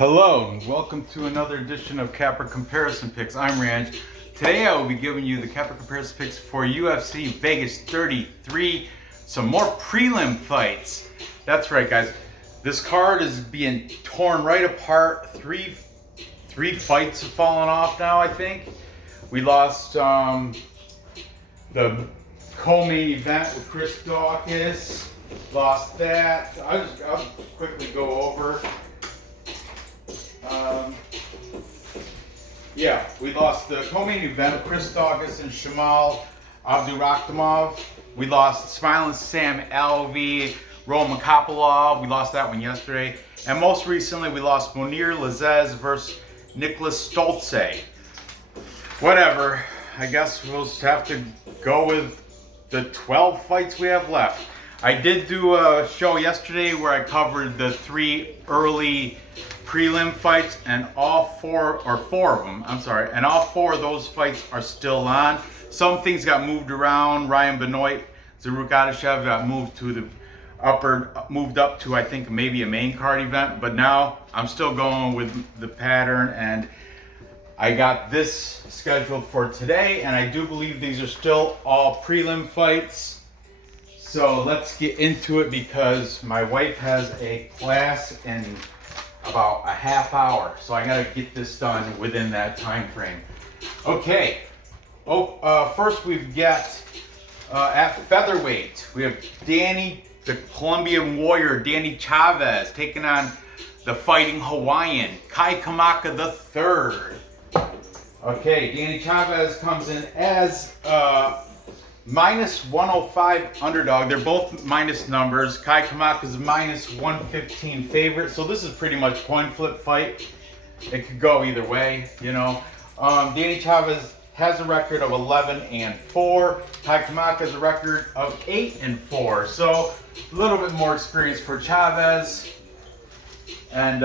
Hello and welcome to another edition of Capper Comparison Picks. I'm Ranj. Today I will be giving you the Capper Comparison Picks for UFC Vegas 33. Some more prelim fights. That's right, guys. This card is being torn right apart. Three fights have fallen off now, I think. We lost the co-main event with Chris Dawkins. Lost that. I'll quickly go over. We lost the co-main event with Chris Dawkins and Shamal Abdurakhimov. We lost Smiling Sam Alvey, Roman Kopylov. We lost that one yesterday. And most recently, we lost Munir Lazzez versus Nicholas Stolze. Whatever. I guess we'll just have to go with the 12 fights we have left. I did do a show yesterday where I covered the 3 early prelim fights, and all four of them, and all 4 of those fights are still on. Some things got moved around. Ryan Benoit, Zaruk Adeshev got moved up to I think maybe a main card event, but now I'm still going with the pattern, and I got this scheduled for today, and I do believe these are still all prelim fights. So let's get into it because my wife has a class in about a half hour, so I gotta get this done within that time frame. Okay. First we've got at featherweight, we have the Colombian warrior, Danny Chavez, taking on the fighting Hawaiian, Kamaka III. Okay, Danny Chavez comes in as minus 105 underdog. They're both minus numbers. Kamaka is minus 115 favorite. So this is pretty much coin flip fight. It could go either way, you know. Danny Chavez has a record of 11-4. Kamaka has a record of 8-4. So a little bit more experience for Chavez. And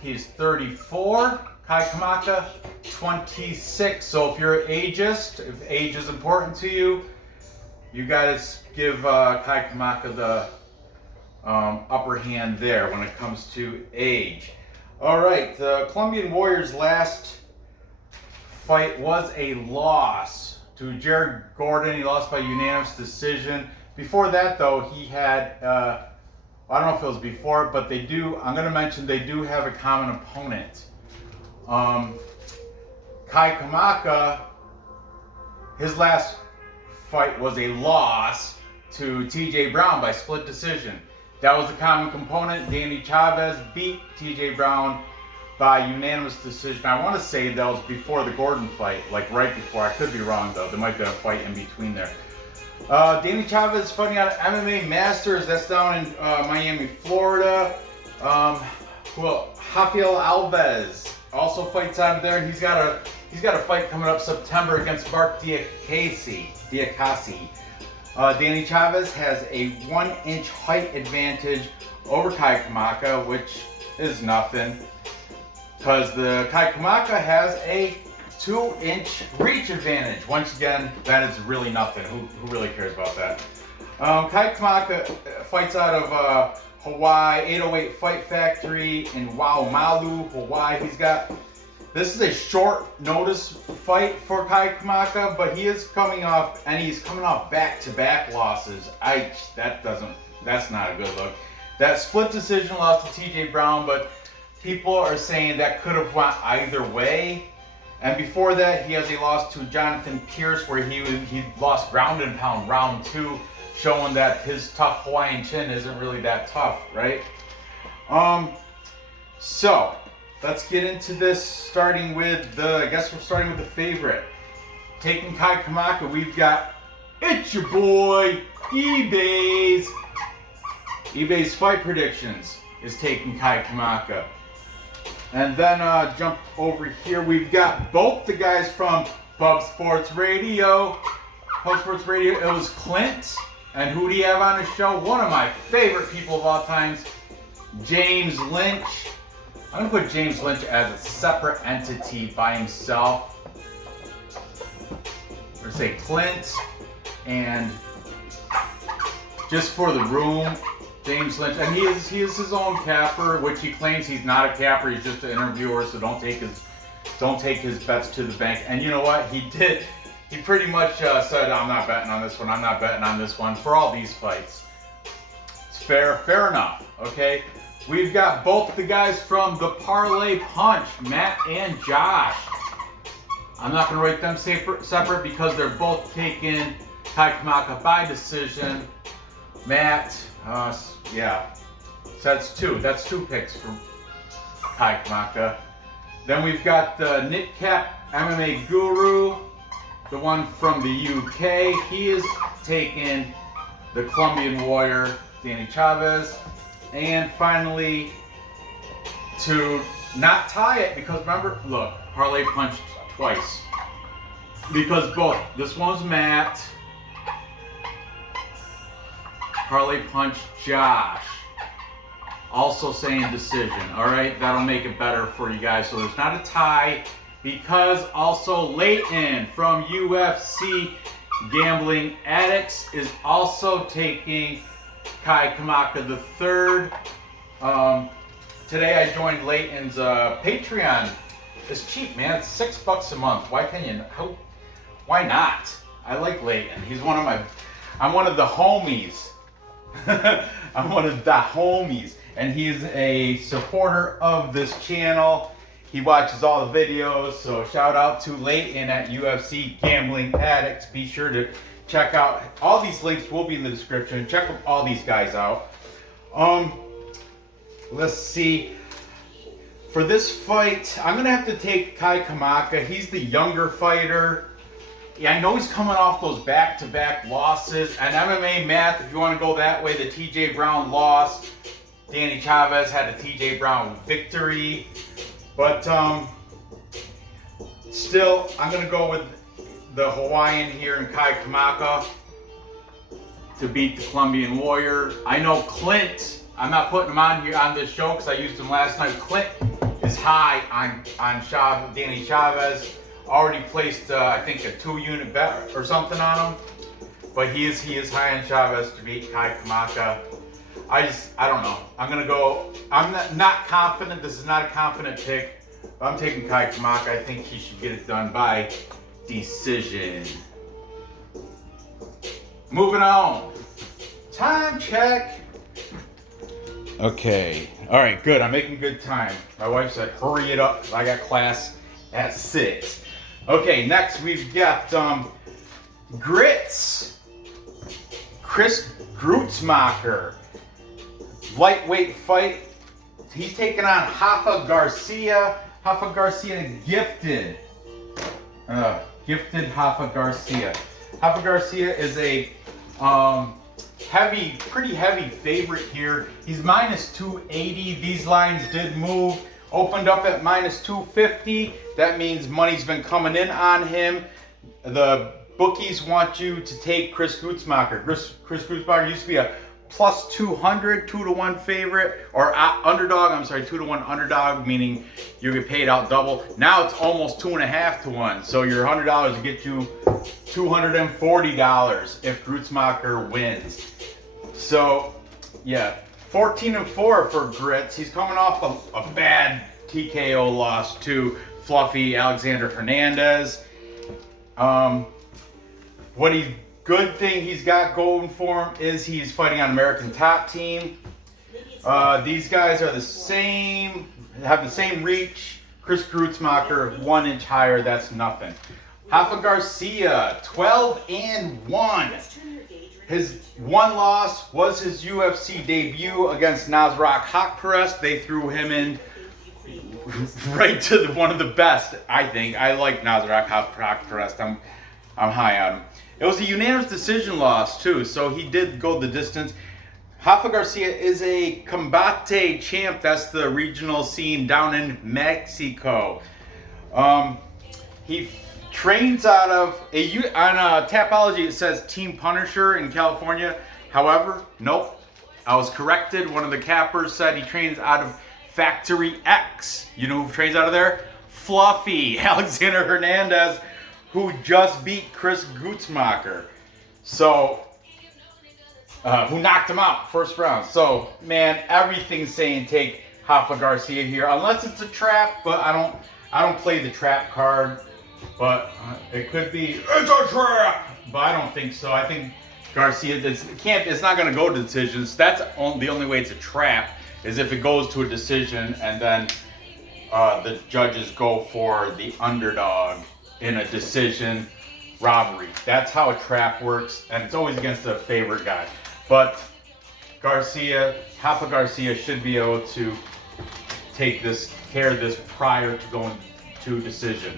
he's 34. Kamaka 26. So if you're an ageist, if age is important to you, you guys give Kamaka the upper hand there when it comes to age. All right, the Colombian Warrior's last fight was a loss to Jared Gordon. He lost by unanimous decision. Before that, though, he had, I don't know if it was before, but I'm going to mention they do have a common opponent. Kamaka, his last fight was a loss to TJ Brown by split decision. That was the common component. Danny Chavez beat TJ Brown by unanimous decision. I want to say that was before the Gordon fight, like right before. I could be wrong though. There might be a fight in between there. Danny Chavez fighting out of MMA Masters. That's down in Miami, Florida. Rafael Alves also fights out of there, and he's got a fight coming up September against Mark Diakasi. Danny Chavez has a 1-inch height advantage over Kamaka, which is nothing, because the Kamaka has a 2-inch reach advantage. Once again, that is really nothing. Who really cares about that? Kamaka fights out of Hawaii, 808 Fight Factory in Waumalu, Hawaii. This is a short notice fight for Kamaka, but he's coming off back-to-back losses. That's not a good look. That split decision loss to TJ Brown, but people are saying that could have went either way. And before that, he has a loss to Jonathan Pierce, where he lost ground and pound round 2, showing that his tough Hawaiian chin isn't really that tough, right? So let's get into this, starting with the favorite. Taking Kamaka, we've got, it's your boy, eBay's Fight Predictions is taking Kamaka. And then jump over here, we've got both the guys from Pub Sports Radio. It was Clint, and who do you have on the show? One of my favorite people of all times, James Lynch. I'm going to put James Lynch as a separate entity by himself. We're going to say Clint, and just for the room, James Lynch, and he is his own capper, which he claims he's not a capper. He's just an interviewer, so don't take his bets to the bank. And you know what? He did. He pretty much said, "I'm not betting on this one. I'm not betting on this one for all these fights." It's fair enough. Okay, we've got both the guys from the Parlay Punch, Matt and Josh. I'm not going to rate them separate because they're both taking Kai Kamaka by decision. Matt, yeah, so that's two picks for Kai Kamaka. Then we've got the Nitcap MMA Guru, the one from the UK. He is taking the Colombian Warrior, Danny Chavez. And finally, to not tie it, because remember, look, Parlay punched twice. Because both, this one's Matt, Parlay punch Josh, also saying decision. All right, that'll make it better for you guys. So there's not a tie, because also Leighton from UFC Gambling Addicts is also taking Kai Kamaka the third. Today I joined Leighton's Patreon. It's cheap, man. It's $6 a month. Why can't you? Why not? I like Leighton. He's one of my. I'm one of the homies. I'm one of the homies, and he's a supporter of this channel. He watches all the videos, so shout out to Leighton at UFC Gambling Addicts. Be sure to check out all these links. Will be in the description. Check all these guys out. Let's see. For this fight, I'm gonna have to take Kai Kamaka. He's the younger fighter. Yeah, I know he's coming off those back-to-back losses. And MMA math, if you want to go that way, the TJ Brown loss. Danny Chavez had a TJ Brown victory. But still, I'm going to go with the Hawaiian here in Kai Kamaka to beat the Colombian Warrior. I know Clint, I'm not putting him on here on this show because I used him last night. Clint is high on Danny Chavez. Already placed, I think, a 2-unit bet or something on him. But he is high on Chavez to beat Kai Kamaka. I don't know. I'm going to go, I'm not confident. This is not a confident pick. But I'm taking Kai Kamaka. I think he should get it done by decision. Moving on. Time check. Okay. All right, good. I'm making good time. My wife said, hurry it up. I got class at 6. Okay, next we've got Chris Gruetzmacher. Lightweight fight. He's taking on Rafa Garcia. Rafa Garcia gifted. Gifted Rafa Garcia. Rafa Garcia is a pretty heavy favorite here. He's minus 280. These lines did move. Opened up at minus 250. That means money's been coming in on him. The bookies want you to take Chris Gruetzmacher. Chris Gruetzmacher used to be a plus 200, 2-to-1 favorite, or underdog. I'm sorry, 2-to-1 underdog, meaning you get paid out double. Now it's almost 2.5-to-1. So your $100 will get you $240 if Gruetzmacher wins. So yeah. 14-4 for Grits. He's coming off a bad TKO loss to Fluffy Alexander Hernandez. Good thing he's got going for him is he's fighting on American Top Team. These guys are the same, have the same reach. Chris Gruetzmacher, 1 inch higher, that's nothing. Rafa Garcia, 12-1. His one loss was his UFC debut against Nasrat Haqparast. They threw him in right to one of the best, I think. I like Nasrat Haqparast. I'm high on him. It was a unanimous decision loss, too, so he did go the distance. Rafa Garcia is a Combate champ. That's the regional scene down in Mexico. He trains out of on Tapology. It says Team Punisher in California. However, nope. I was corrected. One of the cappers said he trains out of Factory X. You know who trains out of there? Fluffy Alexander Hernandez, who just beat Chris Gruetzmacher. So who knocked him out first round. So, man, everything's saying take Rafa Garcia here, unless it's a trap. But I don't play the trap card. But it could be it's a trap. But I don't think so. I think Garcia it's not going to go to decisions. That's the only way it's a trap is if it goes to a decision and then the judges go for the underdog in a decision robbery. That's how a trap works, and it's always against a favorite guy. But Rafa Garcia should be able to take care of this prior to going to decision.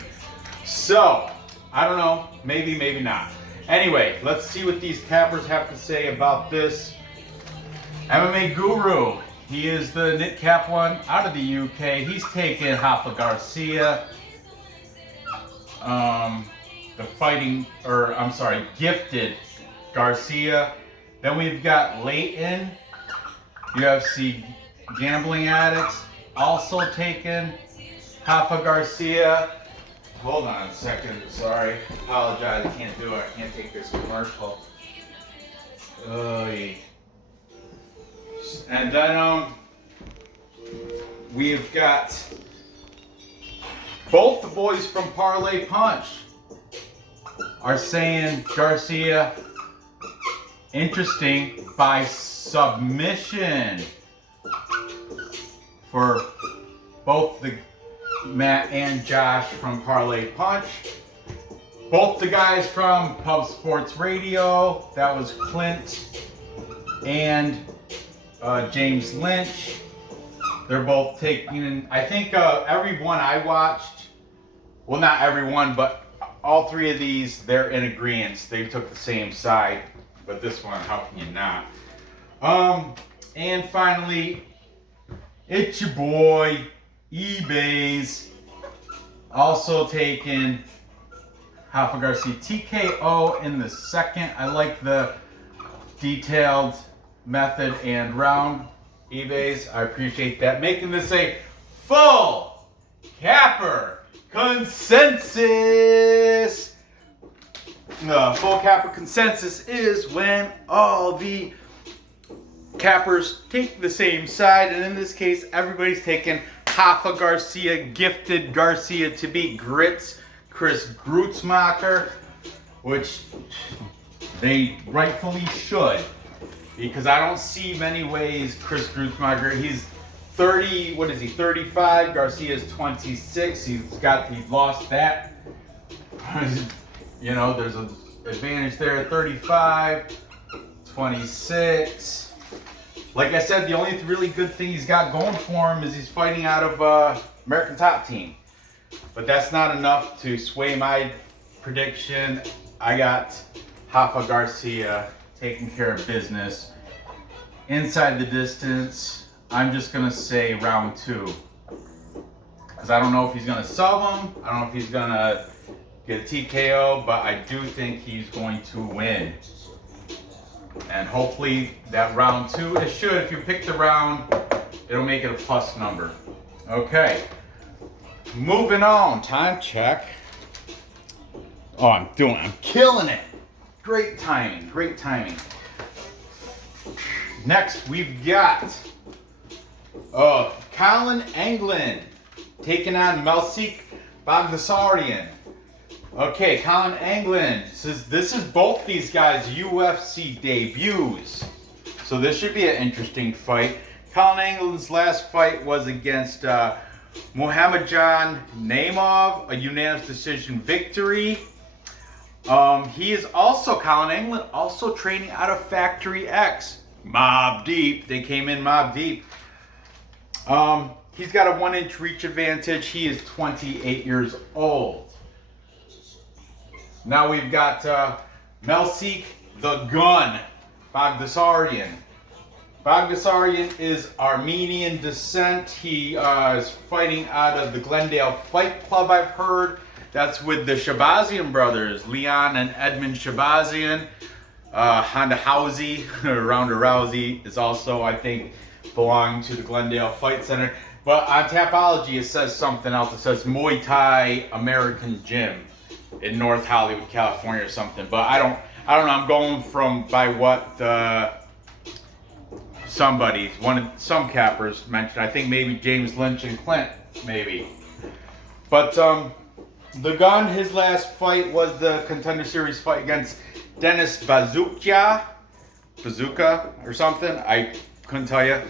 So, I don't know, maybe, maybe not. Anyway, let's see what these cappers have to say about this. MMA Guru, he is the knit cap one out of the UK. He's taking Rafa Garcia. Gifted Garcia. Then we've got Leighton, UFC Gambling Addicts, also taking Rafa Garcia. Hold on a second, sorry. Apologize, I can't do it. I can't take this commercial. And then we've got both the boys from Parlay Punch are saying Garcia, interesting, by submission for both the Matt and Josh from Parlay Punch. Both the guys from Pub Sports Radio, that was Clint and James Lynch. They're both taking, I think every one I watched, well not every one, but all three of these, they're in agreement. They took the same side, but this one, how can you not? And finally, it's your boy, eBay's, also taking Rafa Garcia TKO in the second. I like the detailed method and round. eBay's, I appreciate that. Making this a full capper consensus. The full capper consensus is when all the cappers take the same side, and in this case, everybody's taking Rafa Garcia, gifted Garcia to beat Chris Gruetzmacher, which they rightfully should, because I don't see many ways Chris Gruetzmacher, he's 30, what is he, 35, Garcia's 26, he lost that, you know, there's an advantage there, 35, 26. Like I said, the only really good thing he's got going for him is he's fighting out of American Top Team. But that's not enough to sway my prediction. I got Rafa Garcia taking care of business. Inside the distance, I'm just going to say round 2. Because I don't know if he's going to sub him. I don't know if he's going to get a TKO. But I do think he's going to win. And hopefully that round 2, it should, if you pick the round, it'll make it a plus number. Okay, moving on, time check. Oh, I'm killing it. Great timing, great timing. Next, we've got Collin Anglin taking on Melsik Baghdasaryan. Okay, Collin Anglin says this is both these guys' UFC debuts. So this should be an interesting fight. Collin Anglin's last fight was against Muhammadjan Naimov, a unanimous decision victory. He is also, Collin Anglin, also training out of Factory X. Mob deep. They came in mob deep. He's got a 1-inch reach advantage. He is 28 years old. Now we've got Melsik the Gun Baghdasaryan. Baghdasaryan is Armenian descent. He is fighting out of the Glendale Fight Club, I've heard. That's with the Shabazian brothers, Leon and Edmund Shabazian. Ronda Rousey is also, I think, belonging to the Glendale Fight Center. But on Tapology, it says something else. It says Muay Thai American Gym in North Hollywood, California or something. But I don't know. I'm going by what some cappers mentioned. I think maybe James Lynch and Clint, maybe. But the gun, his last fight was the Contender Series fight against Dennis Bazooka or something. I couldn't tell you.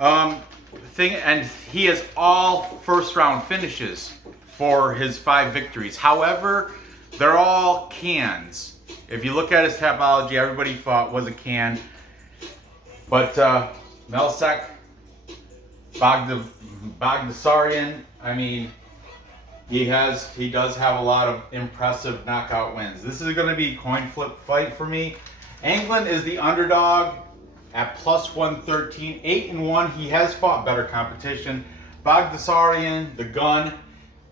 And he has all first round finishes for his 5 victories. However, they're all cans. If you look at his Tapology, everybody thought was a can. But Melsik, Baghdasaryan, I mean, he does have a lot of impressive knockout wins. This is going to be a coin flip fight for me. Anglin is the underdog at plus 113, 8-1. He has fought better competition. Baghdasaryan, the gun,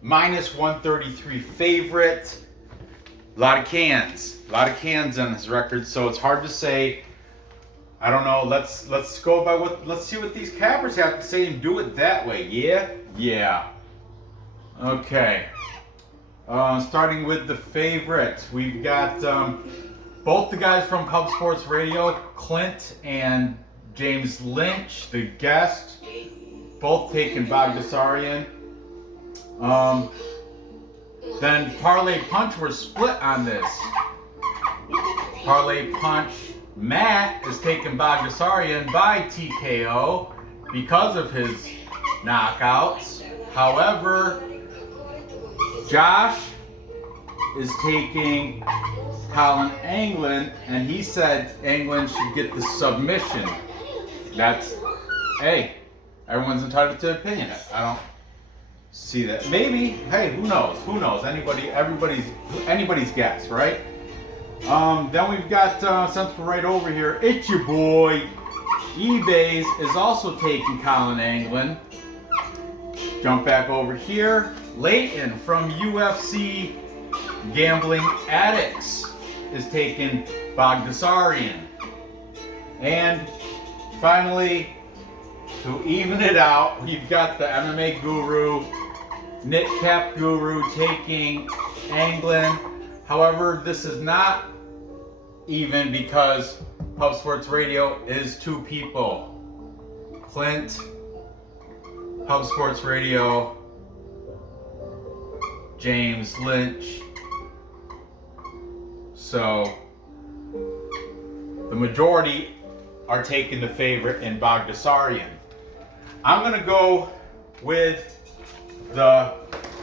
minus 133 favorite. A lot of cans on his record, so it's hard to say. I don't know. Let's go by let's see what these cappers have to say and do it that way. Yeah. Okay. Starting with the favorite, we've got both the guys from Pub Sports Radio, Clint and James Lynch, the guest, both taking Baghdasaryan. Then Parlay Punch were split on this. Parlay Punch, Matt is taking Baghdasaryan by TKO because of his knockouts. However, Josh is taking Collin Anglin, and he said Anglin should get the submission. Hey, everyone's entitled to opinion. I don't see that. Maybe, hey, who knows? Anybody's guess, right? Then we've got, since we're right over here, it's your boy, eBay's is also taking Collin Anglin. Jump back over here. Leighton from UFC Gambling Addicts is taking Baghdasaryan. And finally, to even it out, we've got the MMA Guru, Knitcap Guru taking Anglin. However, this is not even because Pub Sports Radio is 2 people. Clint, Pub Sports Radio, James Lynch. So the majority are taking the favorite in Baghdasaryan. I'm gonna go with the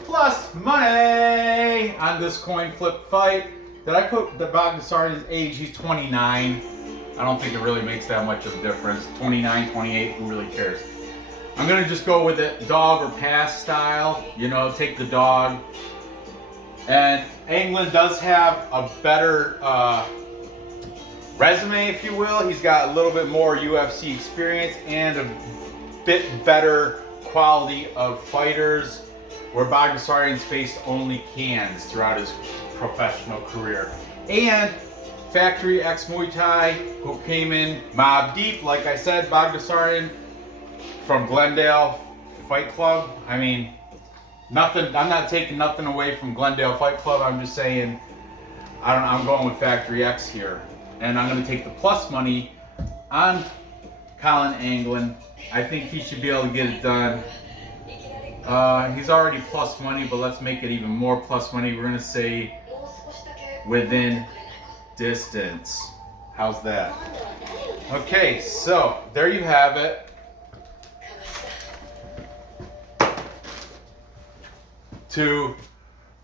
plus money on this coin flip fight. Did I put the Baghdasaryan's age? He's 29. I don't think it really makes that much of a difference. 29, 28, who really cares? I'm gonna just go with it dog or pass style. You know, take the dog. And Anglin does have a better resume, if you will. He's got a little bit more UFC experience and a bit better quality of fighters, where Baghdasaryan's faced only cans throughout his professional career. And Factory X Muay Thai, who came in mob deep, like I said, Baghdasaryan from Glendale Fight Club. I mean, nothing. I'm not taking nothing away from Glendale Fight Club. I'm just saying, I'm going with Factory X here, and I'm going to take the plus money on Collin Anglin. I think he should be able to get it done. He's already plus money, but let's make it even more plus money. We're going to say within distance. How's that? Okay, so there you have it. To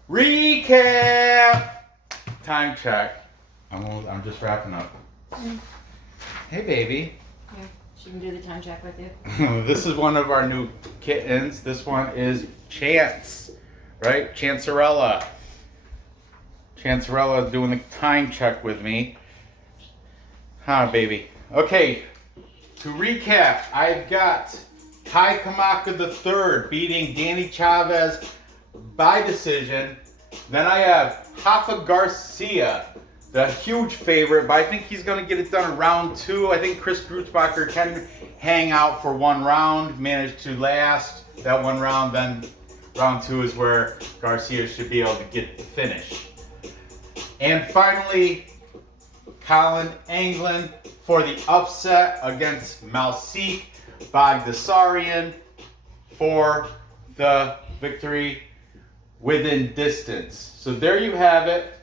recap, time check. I'm just wrapping up. Hey, baby. Yeah, she can do the time check with you. This is one of our new kittens. This one is Chance, right? Chancerella. Chancerella doing the time check with me. Huh, baby. Okay, to recap, I've got Kamaka III beating Danny Chavez by decision. Then I have Rafa Garcia, the huge favorite, but I think he's going to get it done in round 2. I think Chris Gruetzmacher can hang out for 1 round, manage to last that 1 round. Then round 2 is where Garcia should be able to get the finish. And finally, Collin Anglin, for the upset against Melsik. Baghdasaryan for the victory within distance. So there you have it.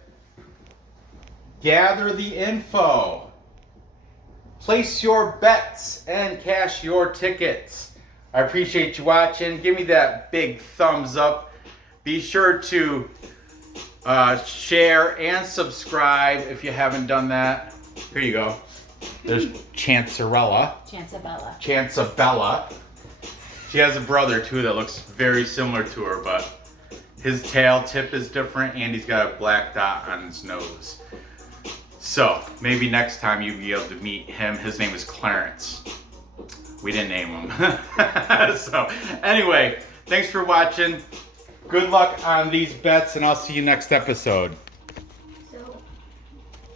Gather the info. Place your bets and cash your tickets. I appreciate you watching. Give me that big thumbs up. Be sure to share and subscribe if you haven't done that. Here you go. There's Chancellorella. Chancellorella. She has a brother too that looks very similar to her, but his tail tip is different and he's got a black dot on his nose. So maybe next time you'll be able to meet him. His name is Clarence. We didn't name him. So anyway, thanks for watching. Good luck on these bets and I'll see you next episode.